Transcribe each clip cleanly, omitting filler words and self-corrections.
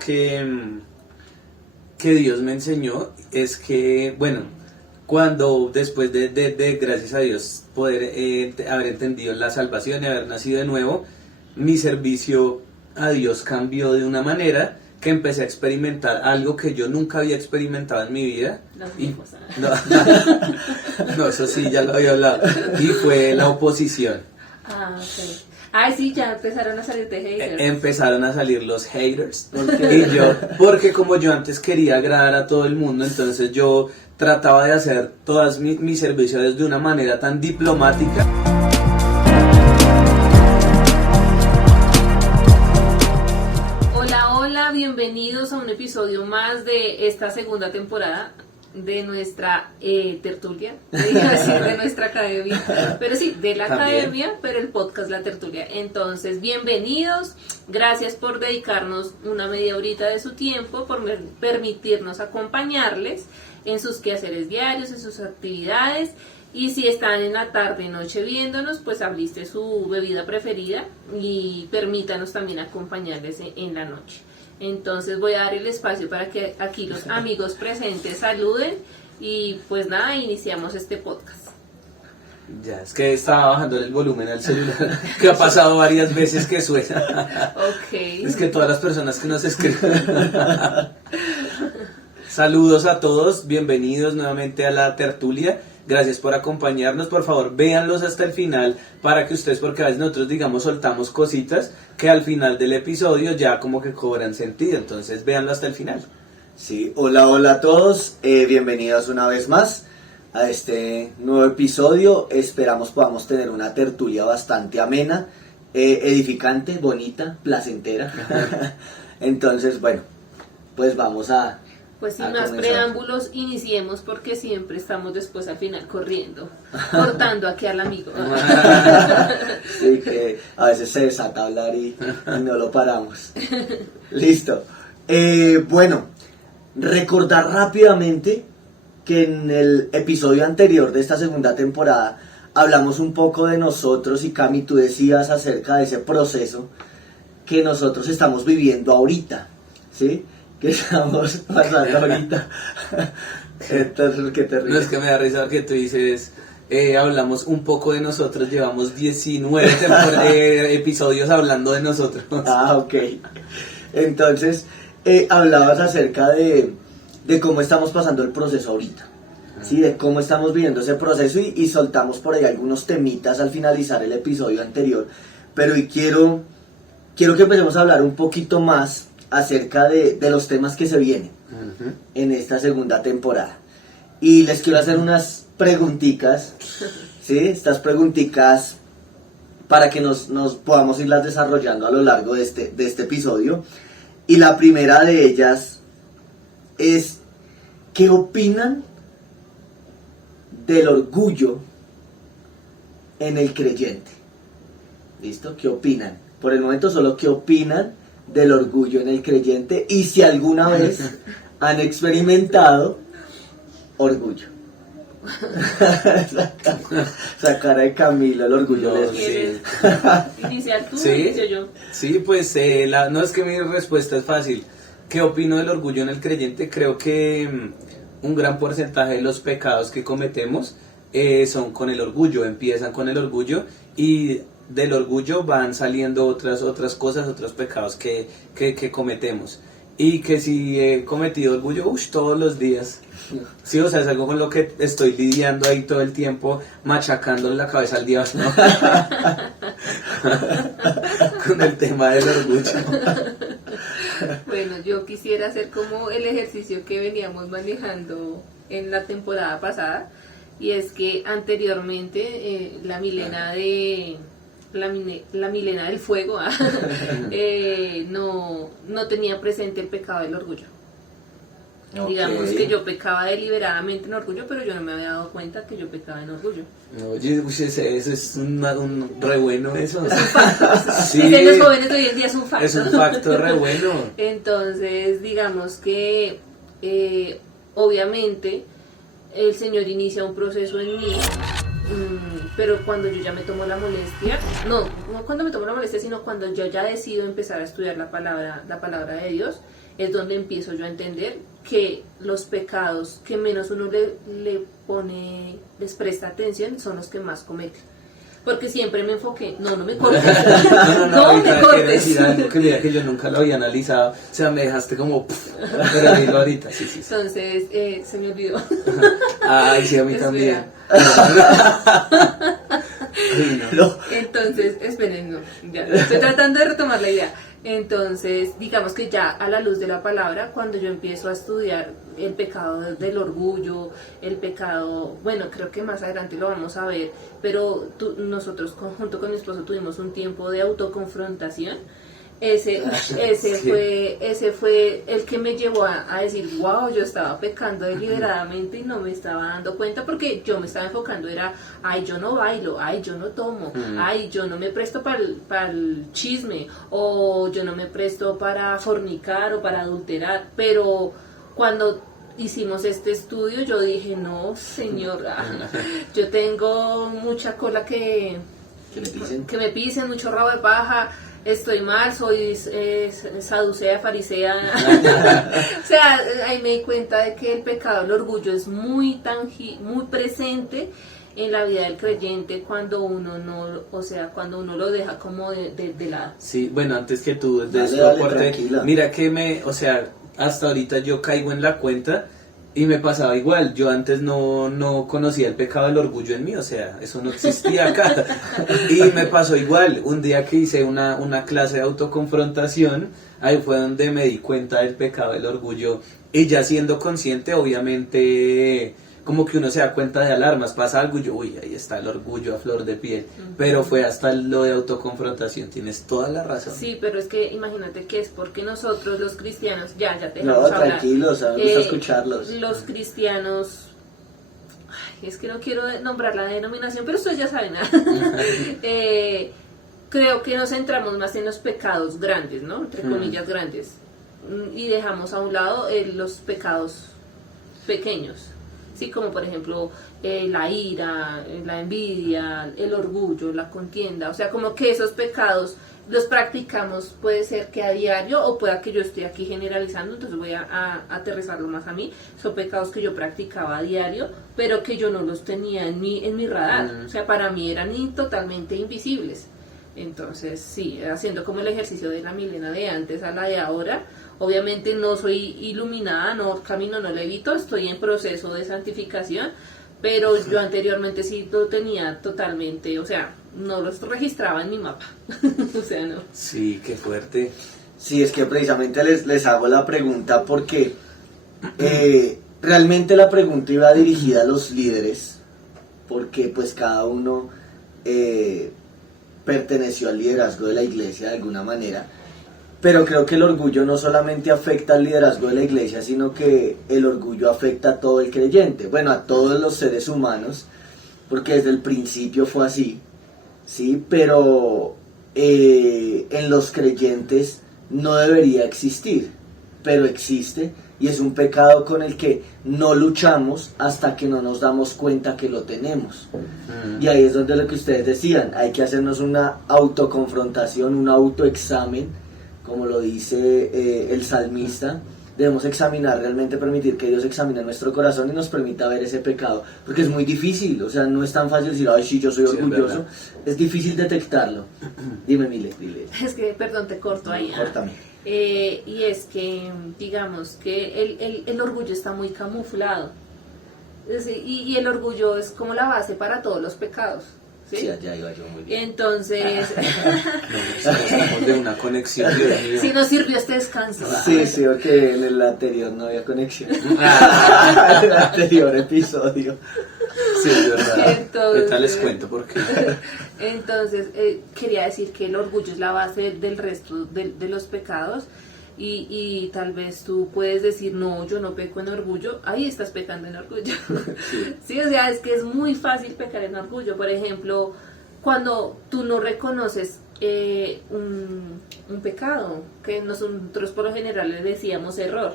que Dios me enseñó es que, bueno, cuando después de gracias a Dios, poder haber entendido la salvación y haber nacido de nuevo, mi servicio a Dios cambió de una manera que empecé a experimentar algo que yo nunca había experimentado en mi vida. No, eso sí, ya lo había hablado. Y fue la oposición. Ok. Ay, sí, ya empezaron a salir de haters. Empezaron a salir los haters. Porque como yo antes quería agradar a todo el mundo, entonces yo trataba de hacer todas mis servicios de una manera tan diplomática. Hola, bienvenidos a un episodio más de esta segunda temporada de nuestra tertulia, de nuestra academia, pero sí, de la También. Academia, pero el podcast La Tertulia. Entonces, bienvenidos, gracias por dedicarnos una media horita de su tiempo, por permitirnos acompañarles en sus quehaceres diarios, en sus actividades, y si están en la tarde, noche viéndonos, pues abriste su bebida preferida y permítanos también acompañarles en la noche. Entonces voy a dar el espacio para que aquí los amigos presentes saluden y pues nada, iniciamos este podcast. Ya, es que estaba bajando el volumen al celular, que ha pasado varias veces que suena. Ok. Es que todas las personas que nos escriben. Saludos a todos, bienvenidos nuevamente a la tertulia. Gracias por acompañarnos, por favor véanlos hasta el final para que ustedes, porque a veces nosotros digamos soltamos cositas que al final del episodio ya como que cobran sentido, entonces véanlo hasta el final. Sí, hola a todos, bienvenidos una vez más a este nuevo episodio. Esperamos podamos tener una tertulia bastante amena, edificante, bonita, placentera. Entonces, bueno, pues vamos a... Pues sin más comenzar. preámbulos, iniciemos porque siempre estamos después al final corriendo, cortando aquí al amigo. Sí, que a veces se desata hablar y no lo paramos. Listo. Bueno, recordar rápidamente que en el episodio anterior de esta segunda temporada hablamos un poco de nosotros y Cami, tú decías acerca de ese proceso que nosotros estamos viviendo ahorita, ¿sí? Que estamos pasando ahorita. Entonces, ¿qué te ríes? No, es que me da risa que tú dices, hablamos un poco de nosotros, llevamos 19 episodios hablando de nosotros. Ah, ok. Entonces, hablabas acerca de cómo estamos pasando el proceso ahorita, ¿sí? De cómo estamos viviendo ese proceso y soltamos por ahí algunos temitas al finalizar el episodio anterior. Pero hoy quiero que empecemos a hablar un poquito más acerca de los temas que se vienen en esta segunda temporada. Y les quiero hacer unas preguntitas, ¿sí? Estas preguntitas para que nos podamos irlas desarrollando a lo largo de este episodio. Y la primera de ellas es, ¿qué opinan del orgullo en el creyente? ¿Listo? ¿Qué opinan? Por el momento solo ¿qué opinan del orgullo en el creyente? Y si alguna vez han experimentado orgullo. Esa cara de Camilo, el orgullo No, de ¿Quieres iniciar tú o Sí, inicio yo? sí, pues no es que mi respuesta es fácil. ¿Qué opino del orgullo en el creyente? Creo que un gran porcentaje de los pecados que cometemos son con el orgullo, empiezan con el orgullo y del orgullo van saliendo otras cosas, otros pecados que cometemos. Y que si he cometido orgullo, todos los días. Sí, o sea, es algo con lo que estoy lidiando ahí todo el tiempo, machacándole la cabeza al diablo, ¿no? Con el tema del orgullo. Bueno, yo quisiera hacer como el ejercicio que veníamos manejando en la temporada pasada, y es que anteriormente la Milena del fuego no tenía presente el pecado del orgullo. Okay. Digamos que yo pecaba deliberadamente en orgullo, pero yo no me había dado cuenta que yo pecaba en orgullo. Oye, eso es un re bueno eso. Es un facto. Sí, Dicen los jóvenes de hoy en día es un facto. es un facto re bueno. Entonces, digamos que obviamente el Señor inicia un proceso en mí, pero cuando yo ya me tomo la molestia, no cuando me tomo la molestia, sino cuando yo ya decido empezar a estudiar la palabra de Dios, es donde empiezo yo a entender que los pecados que menos uno les presta atención son los que más comete. Porque siempre me enfoqué, no me cortes, no me quiero cortes. decir algo que mira que yo nunca lo había analizado, o sea, me dejaste como, pero dilo ahorita, sí. Entonces, se me olvidó. Ay, sí, a mí Espera. también. Ay, No. Entonces, esperen, no, ya, estoy tratando de retomar la idea. Entonces, digamos que ya a la luz de la palabra, cuando yo empiezo a estudiar el pecado del orgullo, el pecado, bueno, creo que más adelante lo vamos a ver, pero nosotros junto con mi esposo tuvimos un tiempo de autoconfrontación. Ese fue el que me llevó a decir, wow, yo estaba pecando deliberadamente y no me estaba dando cuenta, porque yo me estaba enfocando, era, ay, yo no bailo, ay, yo no tomo, ay, yo no me presto para el chisme, o yo no me presto para fornicar o para adulterar. Pero cuando hicimos este estudio yo dije, no, señor, yo tengo mucha cola que me pisen, mucho rabo de paja. Estoy mal, soy saducea, farisea. O sea, ahí me di cuenta de que el pecado, el orgullo es muy muy presente en la vida del creyente cuando uno cuando uno lo deja como de lado. Sí, bueno, antes que tú des tu Dale, aporte, tranquila. mira que hasta ahorita yo caigo en la cuenta y me pasaba igual. Yo antes no conocía el pecado del orgullo en mí, o sea, eso no existía acá. Y me pasó igual, un día que hice una clase de autoconfrontación, ahí fue donde me di cuenta del pecado del orgullo, y ya siendo consciente, obviamente, como que uno se da cuenta de alarmas, pasa algo y yo, uy, ahí está el orgullo a flor de piel. Pero fue hasta lo de autoconfrontación, tienes toda la razón. Sí, pero es que imagínate que es porque nosotros los cristianos, ya te No, dejamos hablar. tranquilos, a mí me gusta escucharlos. Los cristianos, es que no quiero nombrar la denominación, pero ustedes ya saben. Creo que nos centramos más en los pecados grandes, ¿no? Entre comillas grandes. Y dejamos a un lado los pecados pequeños. Sí, como por ejemplo la ira, la envidia, el orgullo, la contienda. O sea, como que esos pecados los practicamos, puede ser que a diario, o pueda que yo esté aquí generalizando, entonces voy a aterrizarlo más a mí. Son pecados que yo practicaba a diario, pero que yo no los tenía en mi radar. O sea, para mí eran totalmente invisibles. Entonces, sí, haciendo como el ejercicio de la Milena de antes a la de ahora. Obviamente no soy iluminada, no camino, no levito, estoy en proceso de santificación, pero yo anteriormente sí lo tenía totalmente, o sea, no los registraba en mi mapa. O sea, no. Sí, qué fuerte. Sí, es que precisamente les hago la pregunta porque realmente la pregunta iba dirigida a los líderes, porque pues cada uno perteneció al liderazgo de la iglesia de alguna manera. Pero creo que el orgullo no solamente afecta al liderazgo de la iglesia, sino que el orgullo afecta a todo el creyente, bueno, a todos los seres humanos, porque desde el principio fue así, ¿sí? Pero en los creyentes no debería existir, pero existe, y es un pecado con el que no luchamos hasta que no nos damos cuenta que lo tenemos. Y ahí es donde lo que ustedes decían, hay que hacernos una autoconfrontación, un autoexamen, como lo dice el salmista. Debemos examinar, realmente permitir que Dios examine nuestro corazón y nos permita ver ese pecado, porque es muy difícil, o sea, no es tan fácil decir, ay, sí, yo soy orgulloso, es difícil detectarlo. Dime, dile. Es que, perdón, te corto ahí. Córtame. Y es que, digamos, que el orgullo está muy camuflado. Y el orgullo es como la base para todos los pecados. ¿Sí? Sí, ya iba yo muy bien. Entonces, Estamos de una conexión, Dios mío. si nos sirvió este descanso. Sí, porque en el anterior no había conexión. En el anterior episodio. Sí, es verdad. Entonces, Ahorita les cuento por qué. Entonces, quería decir que el orgullo es la base del resto de los pecados. Y tal vez tú puedes decir, no, yo no peco en orgullo. Ahí estás pecando en orgullo. Sí, o sea, es que es muy fácil pecar en orgullo. Por ejemplo, cuando tú no reconoces un pecado, que nosotros por lo general le decíamos error.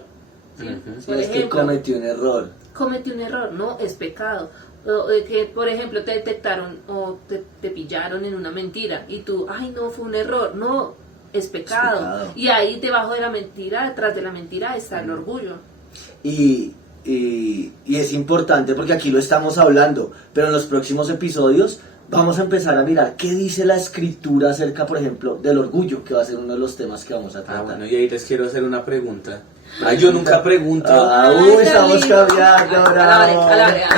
¿Sí? Por Es que ejemplo, cometí un error. cometí un error, no, es pecado. O que, por ejemplo, te detectaron o te pillaron en una mentira y tú, ay, no, fue un error. No, es pecado. pecado. Y ahí debajo de la mentira, detrás de la mentira, está el orgullo. Y es importante porque aquí lo estamos hablando, pero en los próximos episodios vamos a empezar a mirar qué dice la escritura acerca, por ejemplo, del orgullo, que va a ser uno de los temas que vamos a tratar. Bueno, y ahí les quiero hacer una pregunta. Yo nunca pregunto. Estamos Carlito. cambiando, bravo. A la verga.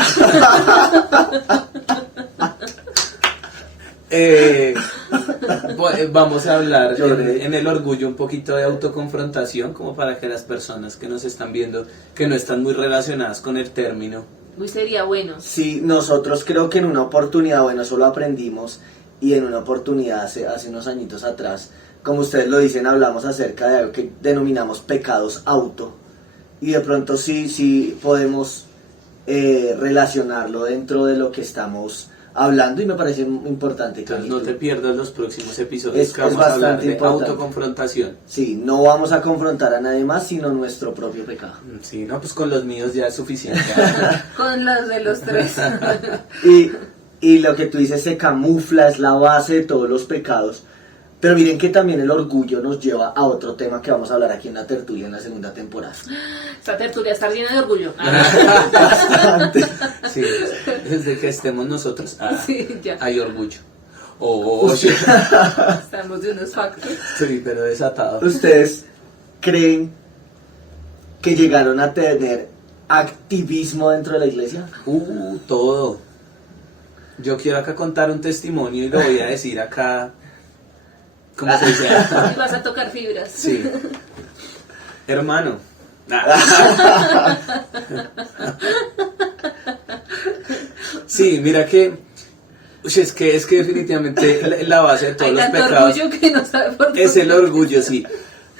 Vamos a hablar Lloré. en el orgullo un poquito de autoconfrontación, como para que las personas que nos están viendo, que no están muy relacionadas con el término. Muy sería bueno. Sí, nosotros creo que en una oportunidad, bueno, eso lo aprendimos y en una oportunidad hace unos añitos atrás, como ustedes lo dicen, hablamos acerca de algo que denominamos pecados auto y de pronto sí podemos relacionarlo dentro de lo que estamos hablando y me parece importante. Entonces Carlito. no te pierdas los próximos episodios Es que vamos a hablar bastante de importante. autoconfrontación. Sí, no vamos a confrontar a nadie más, sino nuestro propio pecado. Sí, no, pues con los míos ya es suficiente. Con los de los tres. Y lo que tú dices se camufla, es la base de todos los pecados. Pero miren que también el orgullo nos lleva a otro tema que vamos a hablar aquí en la tertulia en la segunda temporada. Esta tertulia está llena de orgullo. Bastante. Sí, desde que estemos nosotros Sí, ya. hay orgullo. Oh, sí. Estamos de unos factos. Sí, pero desatado. ¿Ustedes creen que llegaron a tener activismo dentro de la iglesia? Todo. Yo quiero acá contar un testimonio y lo voy a decir acá. ¿Cómo se dice? Y vas a tocar fibras. Sí. Hermano. Sí, mira que. Es que definitivamente la base de todos Hay los tanto pecados orgullo que no sabe por dónde. es el orgullo, sí.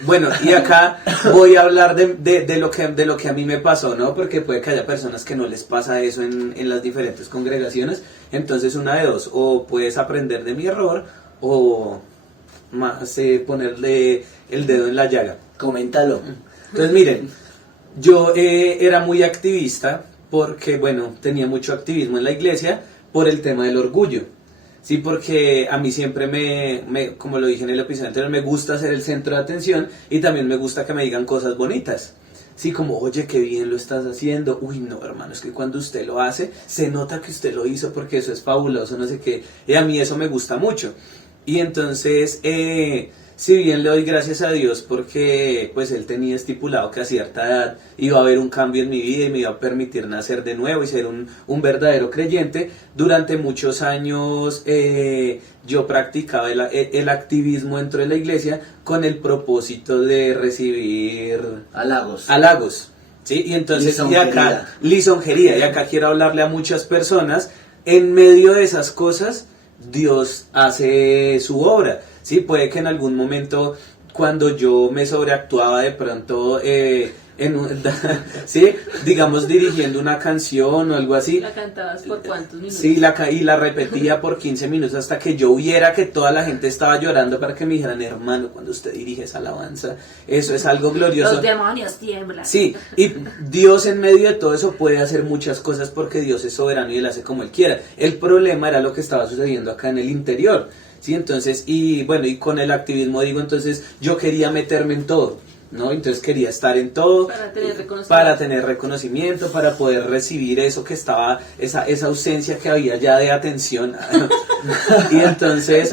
Bueno, y acá voy a hablar de lo que a mí me pasó, ¿no? Porque puede que haya personas que no les pasa eso en las diferentes congregaciones. Entonces, una de dos, o puedes aprender de mi error, o más ponerle el dedo en la llaga. Coméntalo. Entonces, miren, yo era muy activista porque, bueno, tenía mucho activismo en la iglesia por el tema del orgullo. Sí, porque a mí siempre como lo dije en el episodio anterior, me gusta ser el centro de atención y también me gusta que me digan cosas bonitas. Sí, como, oye, qué bien lo estás haciendo. Uy, no, hermano, es que cuando usted lo hace, se nota que usted lo hizo porque eso es fabuloso, no sé qué. Y a mí eso me gusta mucho. Y entonces, si bien le doy gracias a Dios porque pues Él tenía estipulado que a cierta edad iba a haber un cambio en mi vida y me iba a permitir nacer de nuevo y ser un verdadero creyente, durante muchos años yo practicaba el activismo dentro de la iglesia con el propósito de recibir halagos. ¿Sí? Y entonces, lisonjería, y acá quiero hablarle a muchas personas, en medio de esas cosas, Dios hace su obra. Sí, puede que en algún momento cuando yo me sobreactuaba de pronto sí, digamos dirigiendo una canción o algo así. ¿La cantabas por cuántos minutos? Sí, y la repetía por 15 minutos hasta que yo viera que toda la gente estaba llorando para que me dijeran, hermano, cuando usted dirige esa alabanza, eso es algo glorioso. Los demonios tiemblan. Sí, y Dios en medio de todo eso puede hacer muchas cosas porque Dios es soberano y Él hace como Él quiera. El problema era lo que estaba sucediendo acá en el interior. Sí, entonces, y bueno, y con el activismo digo, entonces yo quería meterme en todo, ¿no? Entonces quería estar en todo para tener reconocimiento, para poder recibir eso que estaba, esa ausencia que había ya de atención. Y entonces,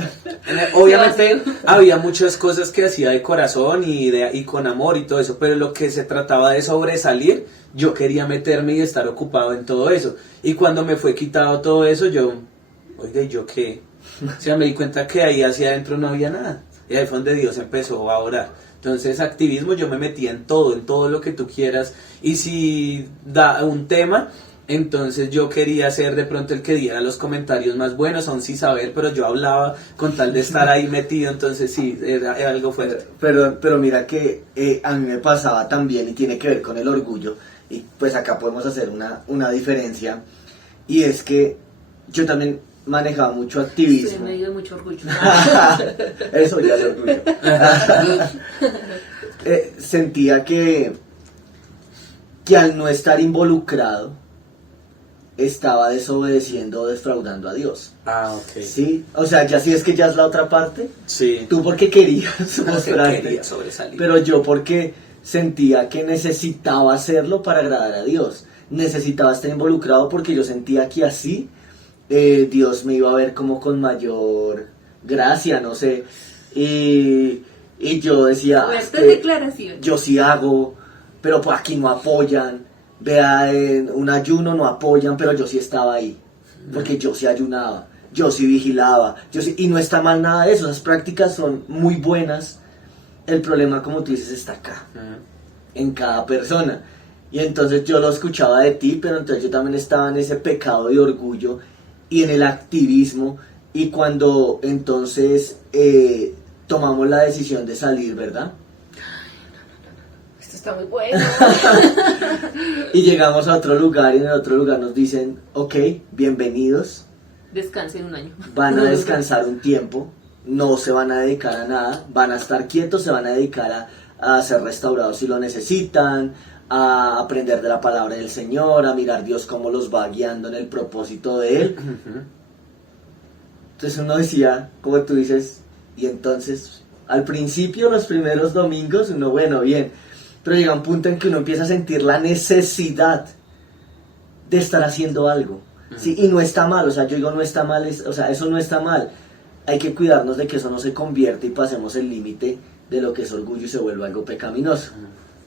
obviamente había muchas cosas que hacía de corazón y con amor y todo eso, pero lo que se trataba de sobresalir, yo quería meterme y estar ocupado en todo eso. Y cuando me fue quitado todo eso, yo, oiga, ¿y yo qué? O sea, me di cuenta que ahí hacia adentro no había nada. Y ahí fue donde Dios empezó a orar. Entonces, activismo, yo me metí en todo lo que tú quieras. Y si da un tema, entonces yo quería ser de pronto el que diera los comentarios más buenos, aún sin saber, pero yo hablaba con tal de estar ahí metido. Entonces, sí, era algo fuerte. Pero mira que a mí me pasaba también y tiene que ver con el orgullo. Y pues acá podemos hacer una diferencia. Y es que yo también manejaba mucho activismo. Estoy en medio de mucho orgullo. Eso ya es orgullo. Sentía que al no estar involucrado estaba desobedeciendo o defraudando a Dios. Ah, ok. Sí, o sea, ya sí es que ya es la otra parte. Sí. Tú porque querías Porque mostrarte, quería sobresalir. pero yo porque sentía que necesitaba hacerlo para agradar a Dios. Necesitaba estar involucrado porque yo sentía que así Dios me iba a ver como con mayor gracia, no sé. Y yo decía, Fuertes declaraciones. yo sí hago, pero pues aquí no apoyan. Vea, en un ayuno no apoyan, pero yo sí estaba ahí. Porque yo sí ayunaba, yo sí vigilaba, yo sí, y no está mal nada de eso. Esas prácticas son muy buenas. El problema, como tú dices, está acá, en cada persona. Y entonces yo lo escuchaba de ti, pero entonces yo también estaba en ese pecado de orgullo y en el activismo. Y cuando entonces tomamos la decisión de salir, ¿verdad? Esto está muy bueno. Y llegamos a otro lugar y en el otro lugar nos dicen, ok, bienvenidos, Descansen un año. van a descansar un tiempo, no se van a dedicar a nada, van a estar quietos, se van a dedicar a ser restaurados si lo necesitan, a aprender de la palabra del Señor, a mirar Dios cómo los va guiando en el propósito de Él. Entonces uno decía, como tú dices, y entonces al principio, los primeros domingos, uno, bueno, bien, pero llega un punto en que uno empieza a sentir la necesidad de estar haciendo algo, ¿sí? Y no está mal, o sea, yo digo no está mal, o sea, eso no está mal, hay que cuidarnos de que eso no se convierta y pasemos el límite de lo que es orgullo y se vuelva algo pecaminoso,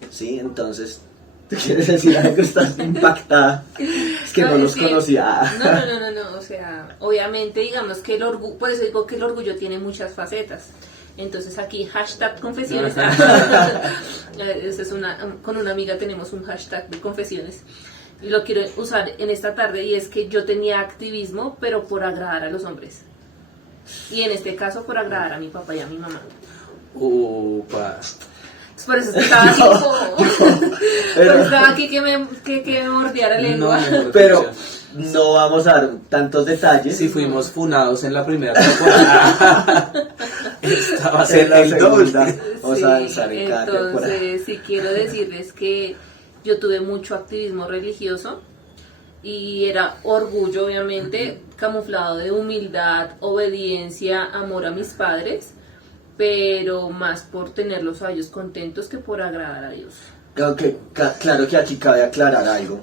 ¿sí? Entonces, ¿tú quieres decir algo? Estás impactada, es que no los conocía. No, o sea, obviamente digamos que el orgullo, por eso digo que el orgullo tiene muchas facetas. Entonces aquí hashtag confesiones. Esa es con una amiga tenemos un hashtag de confesiones. Y lo quiero usar en esta tarde y es que yo tenía activismo, pero por agradar a los hombres. Y en este caso por agradar a mi papá y a mi mamá. Upa. Por eso estaba así por eso estaba aquí que me mordía la lengua. No, Pero no vamos a dar tantos detalles. Si fuimos funados en la primera temporada, esta va a ser En la el segunda. doble. Vamos a avanzar en cada temporada. Entonces, sí quiero decirles que yo tuve mucho activismo religioso y era orgullo, obviamente, camuflado de humildad, obediencia, amor a mis padres, pero más por tenerlos a ellos contentos que por agradar a Dios. Claro que aquí cabe aclarar algo.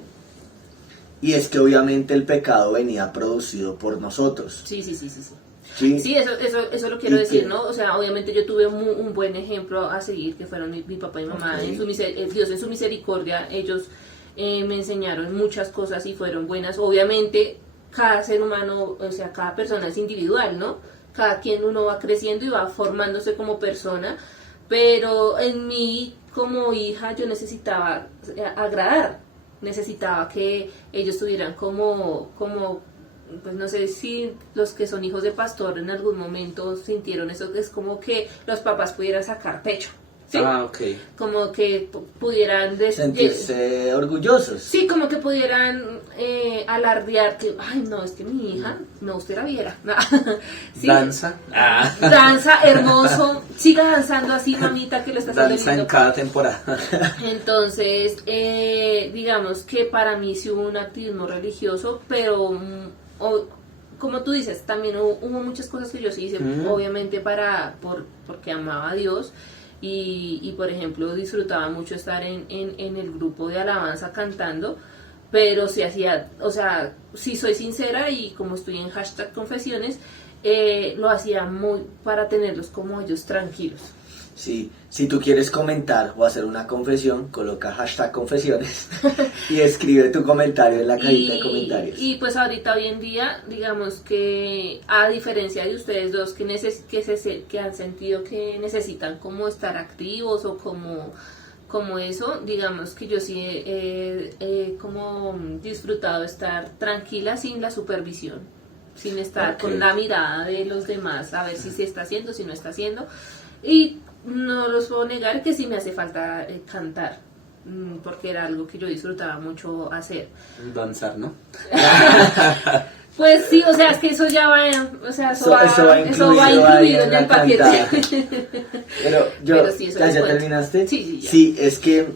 Y es que obviamente el pecado venía producido por nosotros. Sí. Sí, Sí, eso lo quiero ¿Y decir, qué? ¿no? O sea, obviamente yo tuve un buen ejemplo a seguir, que fueron mi papá y mamá. Ok. Dios en su misericordia, ellos me enseñaron muchas cosas y fueron buenas. Obviamente, cada ser humano, o sea, cada persona es individual, ¿no? Cada quien uno va creciendo y va formándose como persona, pero en mí, como hija, yo necesitaba agradar, necesitaba que ellos tuvieran como pues no sé si los que son hijos de pastor en algún momento sintieron eso, que es como que los papás pudieran sacar pecho, ¿sí? Ah, ok. Como que pudieran sentirse orgullosos. sí, como que pudieran alardear que, ay, no, es que mi hija, no, usted la viera. Sí. Danza. Danza, hermoso, siga danzando así, mamita, que lo está haciendo Danza en lindo. cada temporada. Entonces, digamos que para mí sí hubo un activismo religioso, pero como tú dices, también hubo muchas cosas que yo sí hice, obviamente porque amaba a Dios y por ejemplo disfrutaba mucho estar en el grupo de alabanza cantando, pero sí hacía, o sea, sí soy sincera y como estoy en hashtag confesiones, lo hacía muy para tenerlos como ellos tranquilos. Sí, si tú quieres comentar o hacer una confesión, coloca hashtag confesiones y escribe tu comentario en la cajita de comentarios. Y pues ahorita hoy en día, digamos que a diferencia de ustedes dos que han sentido que necesitan como estar activos o como eso, digamos que yo sí he como disfrutado estar tranquila sin la supervisión, sin estar Ok. con la mirada de los demás, a ver si se está haciendo, si no está haciendo. Y no los puedo negar que sí me hace falta cantar, porque era algo que yo disfrutaba mucho hacer. Danzar, ¿no? Pues sí, o sea, es que eso ya va, o sea, eso va incluido ahí incluido en el la cantada. paquete. Pero sí, eso ¿ya les cuento. terminaste? Sí, ya. Sí, es que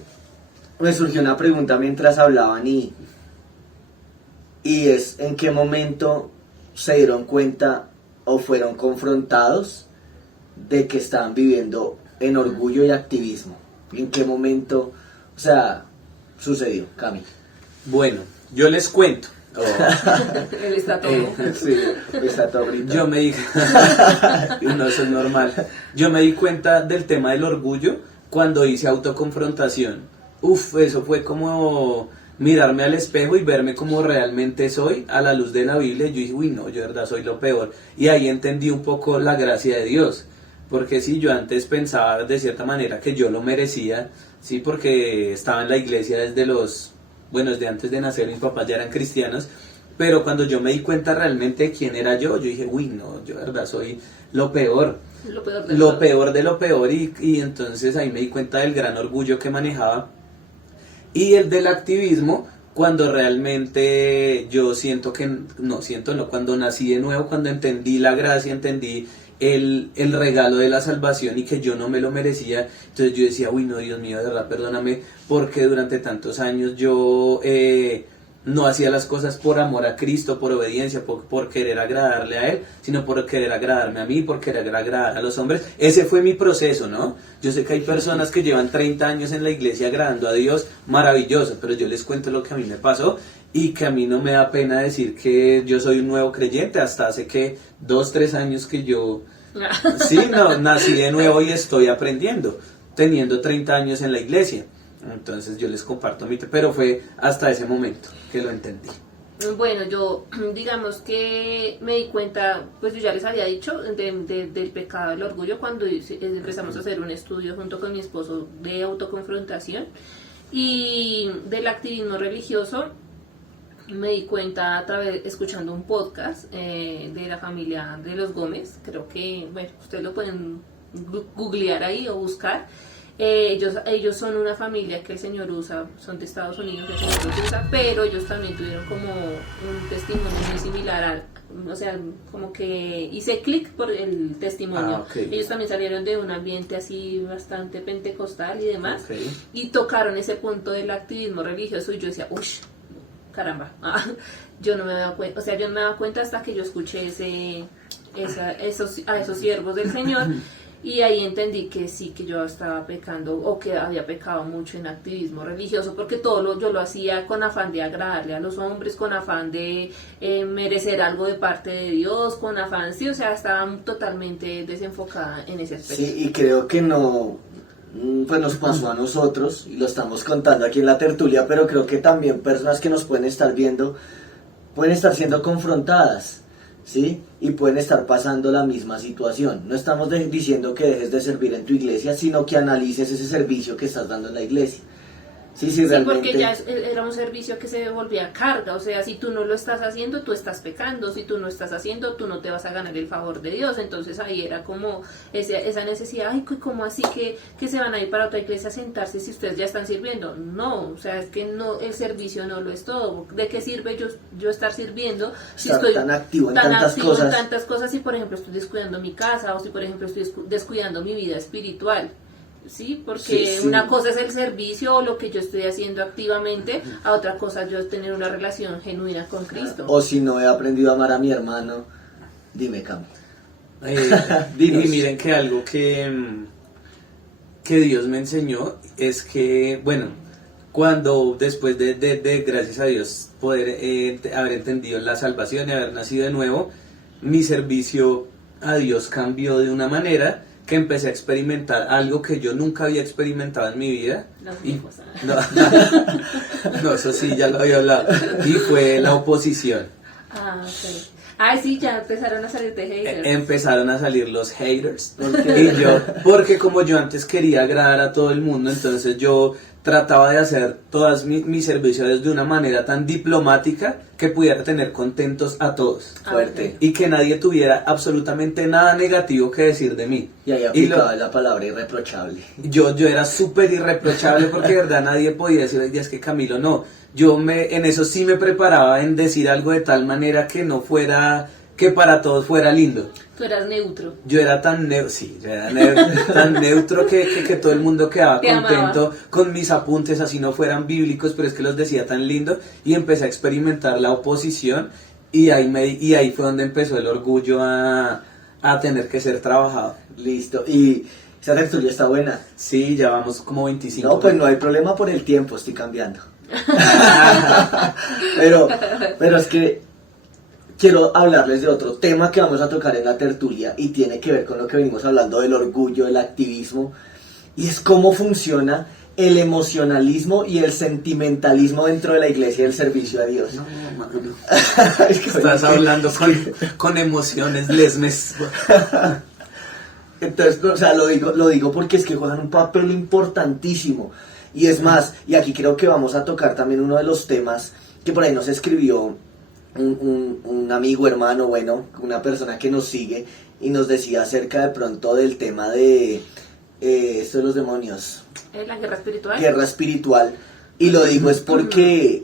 me surgió una pregunta mientras hablaban y y es en qué momento se dieron cuenta o fueron confrontados de que estaban viviendo en orgullo y activismo. ¿En qué momento, o sea, sucedió, Cami? Bueno, yo les cuento. Él está todo. Sí, está todo gritando. Yo me di, no, eso es normal. Yo me di cuenta del tema del orgullo cuando hice autoconfrontación. Uf, eso fue como mirarme al espejo y verme como realmente soy a la luz de la Biblia. Yo dije, uy, no, yo de verdad soy lo peor. Y ahí entendí un poco la gracia de Dios. Porque sí, yo antes pensaba de cierta manera que yo lo merecía, sí, porque estaba en la iglesia desde antes de nacer, mis papás ya eran cristianos, pero cuando yo me di cuenta realmente de quién era yo dije, uy, no, yo de verdad soy lo peor. Lo peor de lo peor, y entonces ahí me di cuenta del gran orgullo que manejaba y el del activismo, cuando realmente yo cuando nací de nuevo, cuando entendí la gracia, entendí el regalo de la salvación y que yo no me lo merecía. Entonces yo decía, uy, no, Dios mío, de verdad, perdóname, porque durante tantos años yo no hacía las cosas por amor a Cristo, por obediencia, por querer agradarle a Él, sino por querer agradarme a mí, por querer agradar a los hombres. Ese fue mi proceso, ¿no? Yo sé que hay personas que llevan 30 años en la iglesia agradando a Dios, maravilloso, pero yo les cuento lo que a mí me pasó y que a mí no me da pena decir que yo soy un nuevo creyente. Hasta hace que 2-3 años que yo nací de nuevo y estoy aprendiendo, teniendo 30 años en la iglesia. Entonces yo les comparto pero fue hasta ese momento que lo entendí. Bueno, yo digamos que me di cuenta, pues yo ya les había dicho del pecado del orgullo cuando empezamos a hacer un estudio junto con mi esposo de autoconfrontación, y del activismo religioso me di cuenta escuchando un podcast de la familia de los Gómez. Creo que, bueno, ustedes lo pueden googlear ahí o buscar. Ellos son una familia que el Señor usa, son de Estados Unidos, el Señor los usa, pero ellos también tuvieron como un testimonio muy similar o sea, como que hice clic por el testimonio. Okay. Ellos también salieron de un ambiente así bastante pentecostal y demás, Okay. y tocaron ese punto del activismo religioso, y yo decía, uy, caramba, yo no me daba cuenta, o sea, yo no me daba cuenta hasta que yo escuché a esos siervos del Señor. Y ahí entendí que sí, que yo estaba pecando, o que había pecado mucho en activismo religioso, porque yo lo hacía con afán de agradarle a los hombres, con afán de merecer algo de parte de Dios, con afán, sí, o sea, estaba totalmente desenfocada en ese aspecto. Sí, y creo que no, pues nos pasó a nosotros, y lo estamos contando aquí en la tertulia, pero creo que también personas que nos pueden estar viendo, pueden estar siendo confrontadas, ¿sí? Y pueden estar pasando la misma situación. No estamos diciendo que dejes de servir en tu iglesia, sino que analices ese servicio que estás dando en la iglesia. Sí, realmente... porque ya era un servicio que se volvía carga, o sea, si tú no lo estás haciendo, tú estás pecando, si tú no estás haciendo, tú no te vas a ganar el favor de Dios. Entonces ahí era como esa necesidad, ay, ¿cómo así que se van a ir para otra iglesia a sentarse si ustedes ya están sirviendo? No, o sea, es que no, el servicio no lo es todo. ¿De qué sirve yo estar sirviendo si estoy tan activo en tantas cosas? Si por ejemplo estoy descuidando mi casa, o si por ejemplo estoy descuidando mi vida espiritual? Sí, porque sí. Una cosa es el servicio o lo que yo estoy haciendo activamente, a otra cosa yo tener una relación genuina con Cristo. O si no he aprendido a amar a mi hermano, dime, Cami. Y miren que algo que Dios me enseñó es que, bueno, cuando después de gracias a Dios poder haber entendido la salvación y haber nacido de nuevo, mi servicio a Dios cambió de una manera que empecé a experimentar algo que yo nunca había experimentado en mi vida. No, eso sí, ya lo había hablado. Y fue la oposición. Ok. Ay, sí, ya empezaron a salir de haters. Empezaron a salir los haters. Porque como yo antes quería agradar a todo el mundo, entonces yo trataba de hacer todas mis servicios de una manera tan diplomática que pudiera tener contentos a todos. Fuerte. Y que nadie tuviera absolutamente nada negativo que decir de mí. Y ahí aplicaba la palabra irreprochable. Yo era súper irreprochable porque de verdad nadie podía decir, ay, es que Camilo no. En eso sí me preparaba en decir algo de tal manera que no fuera que para todos fuera lindo. Tú eras neutro. Yo era tan tan neutro que todo el mundo quedaba Te contento amaba. con mis apuntes, así no fueran bíblicos, pero es que los decía tan lindo, y empecé a experimentar la oposición, y ahí fue donde empezó el orgullo a tener que ser trabajado. Listo. Y esa tertulia está buena. Sí, ya vamos como 25. No, pues no hay problema por el tiempo, estoy cambiando. pero es que quiero hablarles de otro tema que vamos a tocar en la tertulia y tiene que ver con lo que venimos hablando del orgullo, del activismo, y es cómo funciona el emocionalismo y el sentimentalismo dentro de la iglesia y el servicio a Dios. No, Magno. Es que, Estás hablando con emociones lesmes. Entonces, o sea, lo digo porque es que juegan un papel importantísimo. Y es más, y aquí creo que vamos a tocar también uno de los temas que por ahí nos escribió un amigo, hermano, bueno, una persona que nos sigue y nos decía acerca de pronto del tema de esto de los demonios, La guerra espiritual. guerra espiritual. Y lo digo es porque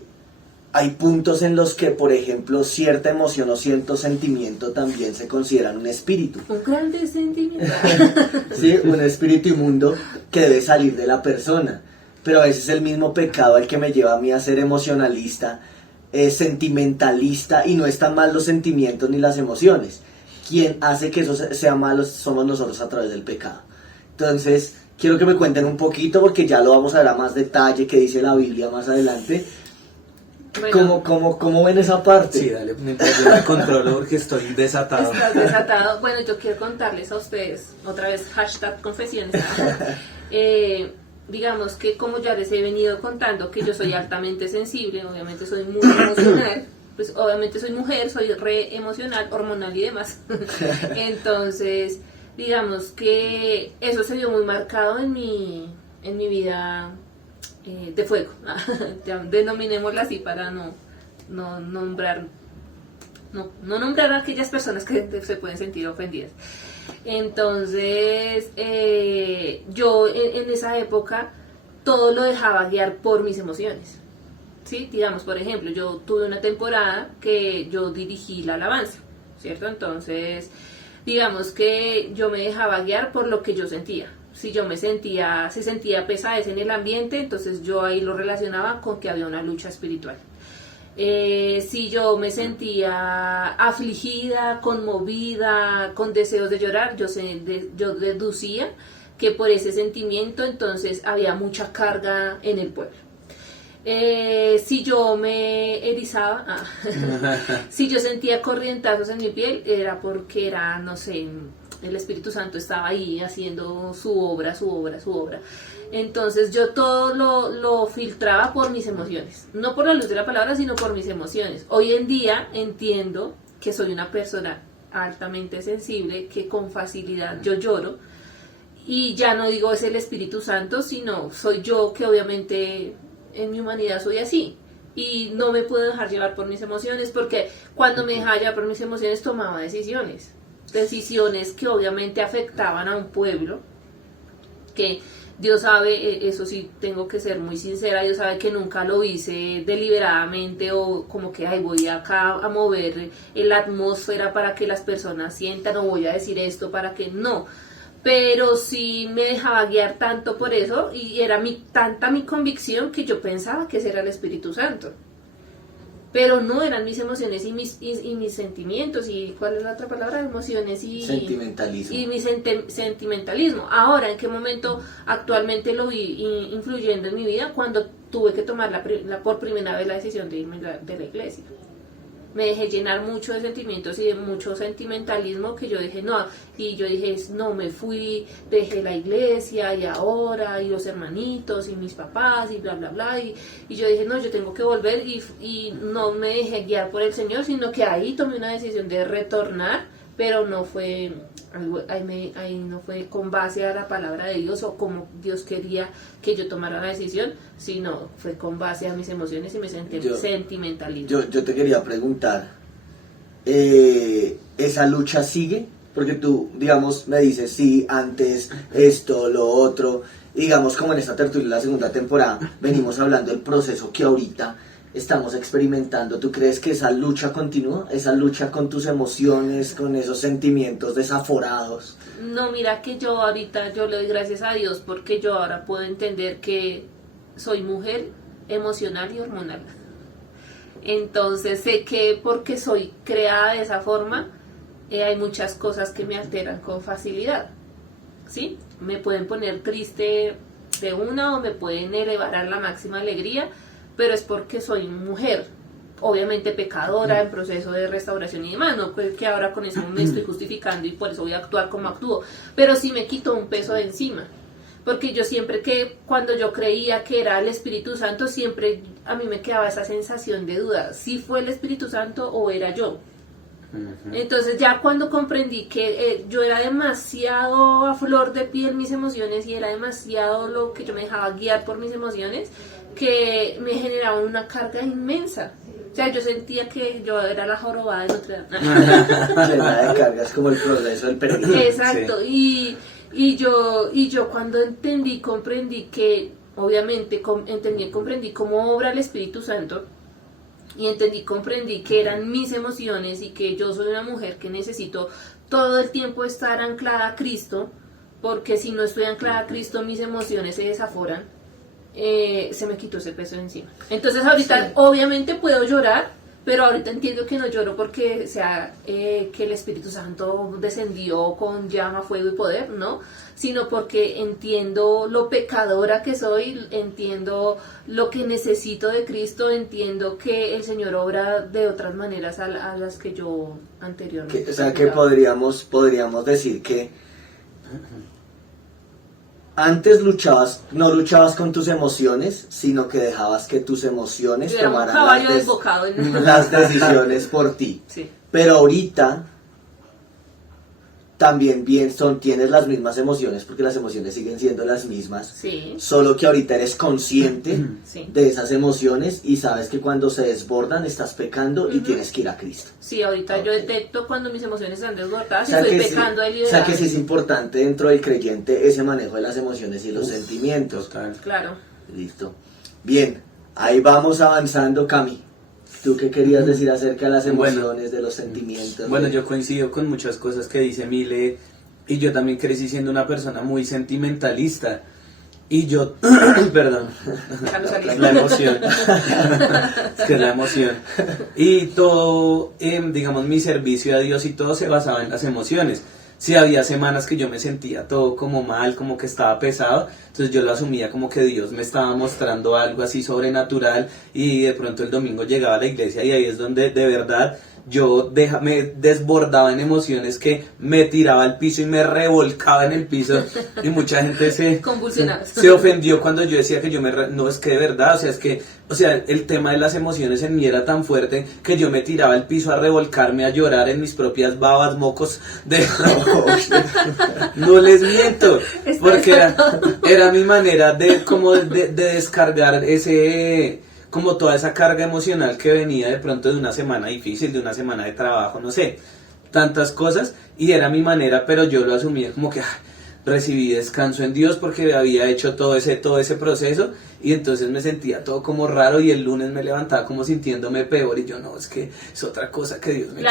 hay puntos en los que, por ejemplo, cierta emoción o cierto sentimiento también se consideran un espíritu. Un grande sentimiento. Sí, un espíritu inmundo que debe salir de la persona. Pero a veces es el mismo pecado el que me lleva a mí a ser emocionalista, sentimentalista, y no están mal los sentimientos ni las emociones. Quien hace que eso sea malo somos nosotros a través del pecado. Entonces, quiero que me cuenten un poquito, porque ya lo vamos a ver a más detalle, que dice la Biblia más adelante. Bueno, ¿Cómo ven esa parte? Sí, dale, mientras yo me controlo porque estoy desatado. estás desatado. Bueno, yo quiero contarles a ustedes, otra vez, #confesiones. Digamos que como ya les he venido contando que yo soy altamente sensible, obviamente soy muy emocional, pues obviamente soy mujer, soy re emocional, hormonal y demás. Entonces, digamos que eso se vio muy marcado en mi vida de fuego, denominémosla así para no nombrar a aquellas personas que se pueden sentir ofendidas. Entonces, yo en esa época todo lo dejaba guiar por mis emociones. ¿Sí? Digamos, por ejemplo, yo tuve una temporada que yo dirigí la alabanza, ¿cierto? Entonces, digamos que yo me dejaba guiar por lo que yo sentía. Si sentía pesadez en el ambiente, entonces yo ahí lo relacionaba con que había una lucha espiritual. Si yo me sentía afligida, conmovida, con deseos de llorar, yo deducía que por ese sentimiento entonces había mucha carga en el pueblo. Si yo me erizaba, si yo sentía corrientazos en mi piel, era porque era, no sé, el Espíritu Santo estaba ahí haciendo su obra. Entonces yo todo lo filtraba por mis emociones, no por la luz de la palabra, sino por mis emociones. Hoy en día entiendo que soy una persona altamente sensible, que con facilidad yo lloro, y ya no digo es el Espíritu Santo, sino soy yo, que obviamente en mi humanidad soy así, y no me puedo dejar llevar por mis emociones, porque cuando me dejaba llevar por mis emociones tomaba decisiones que obviamente afectaban a un pueblo, que Dios sabe, eso sí tengo que ser muy sincera, Dios sabe que nunca lo hice deliberadamente o como que voy acá a mover la atmósfera para que las personas sientan, o voy a decir esto para que no. Pero sí me dejaba guiar tanto por eso, y era tanta mi convicción que yo pensaba que ese era el Espíritu Santo. Pero no, eran mis emociones y mis sentimientos. ¿Y cuál es la otra palabra? Emociones y Sentimentalismo. Y mi sentimentalismo. Ahora, ¿en qué momento actualmente lo vi influyendo en mi vida? Cuando tuve que tomar por primera vez la decisión de irme de la iglesia. Me dejé llenar mucho de sentimientos y de mucho sentimentalismo, que yo dije, no, me fui, dejé la iglesia, y ahora, y los hermanitos, y mis papás, y bla, bla, bla, y yo dije, no, yo tengo que volver, y no me dejé guiar por el Señor, sino que ahí tomé una decisión de retornar, pero no fue, ahí no fue con base a la palabra de Dios o como Dios quería que yo tomara la decisión, sino fue con base a mis emociones y mi sentimentalismo. Yo te quería preguntar, ¿esa lucha sigue? Porque tú, digamos, me dices, sí, antes, esto, lo otro, y digamos, como en esta tertulia, la segunda temporada, venimos hablando del proceso que ahorita estamos experimentando. ¿Tú crees que esa lucha continúa? ¿Esa lucha con tus emociones, con esos sentimientos desaforados? No, mira que yo ahorita, yo le doy gracias a Dios porque yo ahora puedo entender que soy mujer emocional y hormonal. Entonces sé que porque soy creada de esa forma, hay muchas cosas que me alteran con facilidad, ¿sí? Me pueden poner triste de una o me pueden elevar a la máxima alegría, pero es porque soy mujer, obviamente pecadora, en proceso de restauración y demás, no pues que ahora con eso me estoy justificando y por eso voy a actuar como actúo, pero sí me quito un peso de encima, porque yo siempre que cuando yo creía que era el Espíritu Santo, siempre a mí me quedaba esa sensación de duda, si fue el Espíritu Santo o era yo. Entonces ya cuando comprendí que yo era demasiado a flor de piel mis emociones y era demasiado lo que yo me dejaba guiar por mis emociones, que me generaba una carga inmensa. O sea, yo sentía que yo era la jorobada de Notre Dame. Llena de cargas como el progreso del perdido. Exacto, sí. y yo cuando comprendí que, obviamente, comprendí cómo obra el Espíritu Santo, y comprendí que eran mis emociones y que yo soy una mujer que necesito todo el tiempo estar anclada a Cristo, porque si no estoy anclada a Cristo mis emociones se desaforan, se me quitó ese peso de encima. Entonces ahorita obviamente puedo llorar, pero ahorita entiendo que no lloro porque que el Espíritu Santo descendió con llama, fuego y poder, ¿no? Sino porque entiendo lo pecadora que soy, entiendo lo que necesito de Cristo, entiendo que el Señor obra de otras maneras a las que yo anteriormente. O sea, que podríamos decir que antes no luchabas con tus emociones, sino que dejabas que tus emociones Yo era un tomaran caballo desbocado las decisiones por ti. Sí. Pero ahorita también tienes las mismas emociones, porque las emociones siguen siendo las mismas. Sí. Solo que ahorita eres consciente Sí. de esas emociones y sabes que cuando se desbordan estás pecando y tienes que ir a Cristo. Sí, ahorita yo detecto cuando mis emociones están desbordadas O sea, y estoy que sí, pecando a o sea liderar. que sí es importante dentro del creyente ese manejo de las emociones y los sentimientos. Total. Claro. Listo. Bien, ahí vamos avanzando, Cami. ¿Tú qué querías decir acerca de las emociones, de los sentimientos? Bueno, yo coincido con muchas cosas que dice Mile, y yo también crecí siendo una persona muy sentimentalista. Y yo, perdón, Carlos Arias. la emoción, es que es la emoción. Y todo, digamos, mi servicio a Dios y todo se basaba en las emociones. Si había semanas que yo me sentía todo como mal, como que estaba pesado, entonces yo lo asumía como que Dios me estaba mostrando algo así sobrenatural, y de pronto el domingo llegaba a la iglesia y ahí es donde de verdad yo me desbordaba en emociones que me tiraba al piso y me revolcaba en el piso, y mucha gente se ofendió cuando yo decía que no, es que de verdad, o sea, el tema de las emociones en mí era tan fuerte que yo me tiraba al piso a revolcarme, a llorar en mis propias babas, mocos no les miento, porque era mi manera de descargar como toda esa carga emocional que venía de pronto de una semana difícil, de una semana de trabajo, no sé, tantas cosas, y era mi manera, pero yo lo asumía como que recibí descanso en Dios porque había hecho todo ese proceso, y entonces me sentía todo como raro, y el lunes me levantaba como sintiéndome peor, y yo no, es que es otra cosa que Dios me quiere.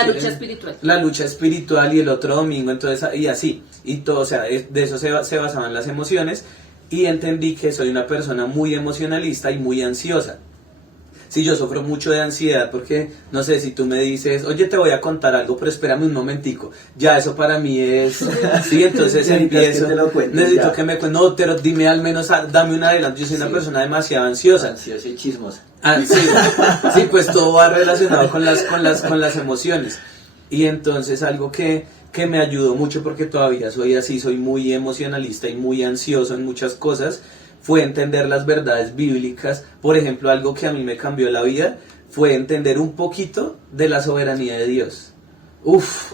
La lucha espiritual, y el otro domingo, entonces, y así, y todo, o sea, de eso se basaban las emociones, y entendí que soy una persona muy emocionalista y muy ansiosa. Sí, yo sufro mucho de ansiedad porque, no sé, si tú me dices, oye, te voy a contar algo, pero espérame un momentico, ya eso para mí es, sí, entonces empiezo, necesito que me cuentes, no, pero dime al menos, dame un adelanto, yo soy una persona demasiado ansiosa. Ansiosa y chismosa. Sí, pues todo va relacionado con las emociones, y entonces algo que me ayudó mucho, porque todavía soy así, soy muy emocionalista y muy ansioso en muchas cosas, fue entender las verdades bíblicas. Por ejemplo, algo que a mí me cambió la vida fue entender un poquito de la soberanía de Dios.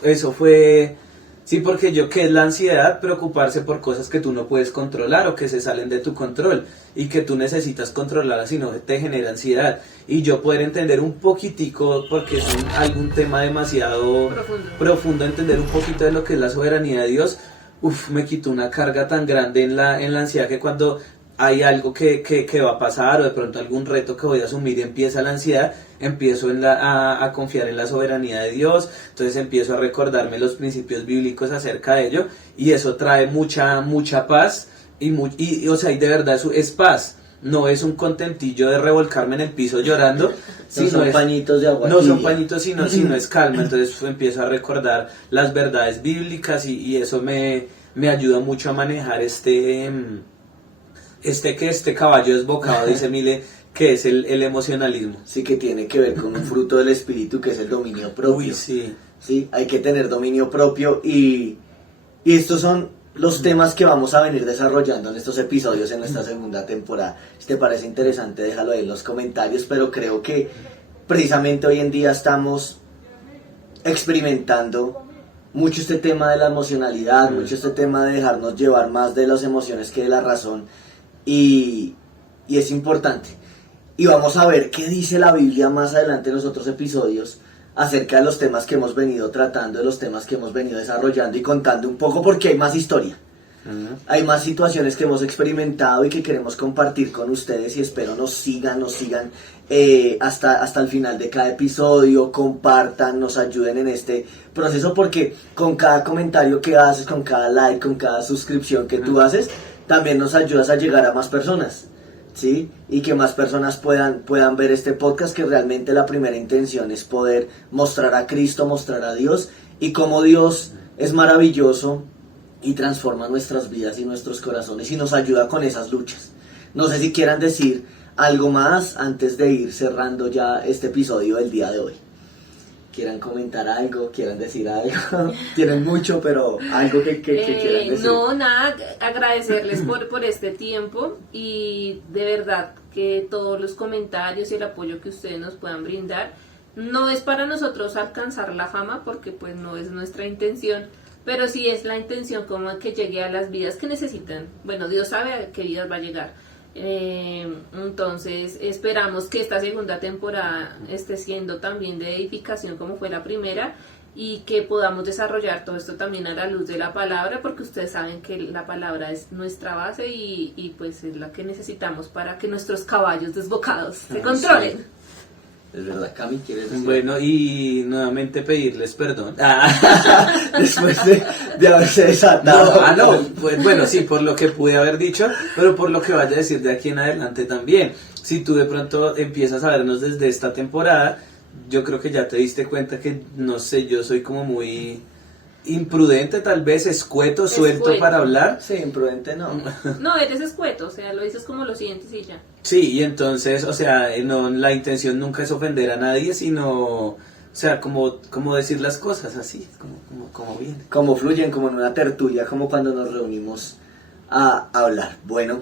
Eso fue... Sí, porque ¿qué es la ansiedad? Preocuparse por cosas que tú no puedes controlar o que se salen de tu control y que tú necesitas controlar, si no te genera ansiedad. Y yo poder entender un poquitico, porque es algún tema demasiado profundo, entender un poquito de lo que es la soberanía de Dios, me quitó una carga tan grande en la ansiedad, que cuando hay algo que va a pasar o de pronto algún reto que voy a asumir y empieza la ansiedad, empiezo a confiar en la soberanía de Dios, entonces empiezo a recordarme los principios bíblicos acerca de ello y eso trae mucha paz y o sea, y de verdad eso es paz. No es un contentillo de revolcarme en el piso llorando, No son pañitos de agua no son tibia. pañitos, sino es calma. Entonces empiezo a recordar las verdades bíblicas y eso me ayuda mucho a manejar este caballo desbocado, dice Mile, que es el emocionalismo. Sí, que tiene que ver con un fruto del espíritu que es el dominio propio. Uy, sí. Sí, hay que tener dominio propio y estos son los temas que vamos a venir desarrollando en estos episodios en esta segunda temporada. Si te parece interesante, déjalo ahí en los comentarios, pero creo que precisamente hoy en día estamos experimentando mucho este tema de la emocionalidad, mucho este tema de dejarnos llevar más de las emociones que de la razón y es importante. Y vamos a ver qué dice la Biblia más adelante en los otros episodios acerca de los temas que hemos venido tratando, de los temas que hemos venido desarrollando y contando un poco porque hay más historia. Hay más situaciones que hemos experimentado y que queremos compartir con ustedes y espero nos sigan hasta el final de cada episodio, compartan, nos ayuden en este proceso porque con cada comentario que haces, con cada like, con cada suscripción que tú haces, también nos ayudas a llegar a más personas. ¿Sí? Y que más personas puedan ver este podcast, que realmente la primera intención es poder mostrar a Cristo, mostrar a Dios y cómo Dios es maravilloso y transforma nuestras vidas y nuestros corazones y nos ayuda con esas luchas. No sé si quieran decir algo más antes de ir cerrando ya este episodio del día de hoy. ¿Quieran comentar algo? ¿Quieran decir algo? Tienen mucho, pero algo que quieran decir. No, nada, agradecerles por este tiempo y de verdad que todos los comentarios y el apoyo que ustedes nos puedan brindar. No es para nosotros alcanzar la fama porque pues no es nuestra intención, pero sí es la intención como que llegue a las vidas que necesitan. Bueno, Dios sabe a qué vidas va a llegar. Entonces esperamos que esta segunda temporada esté siendo también de edificación como fue la primera y que podamos desarrollar todo esto también a la luz de la palabra porque ustedes saben que la palabra es nuestra base y pues es la que necesitamos para que nuestros caballos desbocados se controlen. Sí. Es verdad, Cami, ¿quieres decir? Bueno, y nuevamente pedirles perdón. Después de haberse desatado. No, pues bueno, sí, por lo que pude haber dicho, pero por lo que vaya a decir de aquí en adelante también. Si tú de pronto empiezas a vernos desde esta temporada, yo creo que ya te diste cuenta que, no sé, yo soy como muy imprudente, tal vez, escueto, suelto para hablar. Sí, imprudente no. No, eres escueto, o sea, lo dices como lo sientes y ya. Sí, y entonces, o sea, no, la intención nunca es ofender a nadie, sino, o sea, como decir las cosas así, como viene. Como fluyen, como en una tertulia, como cuando nos reunimos a hablar. Bueno,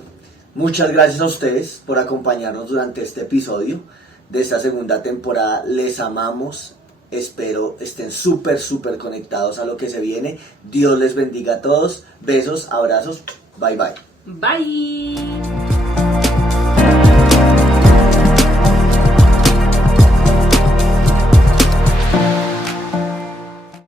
muchas gracias a ustedes por acompañarnos durante este episodio de esta segunda temporada. Les amamos. Espero estén súper conectados a lo que se viene. Dios les bendiga a todos. Besos, abrazos. Bye bye. Bye.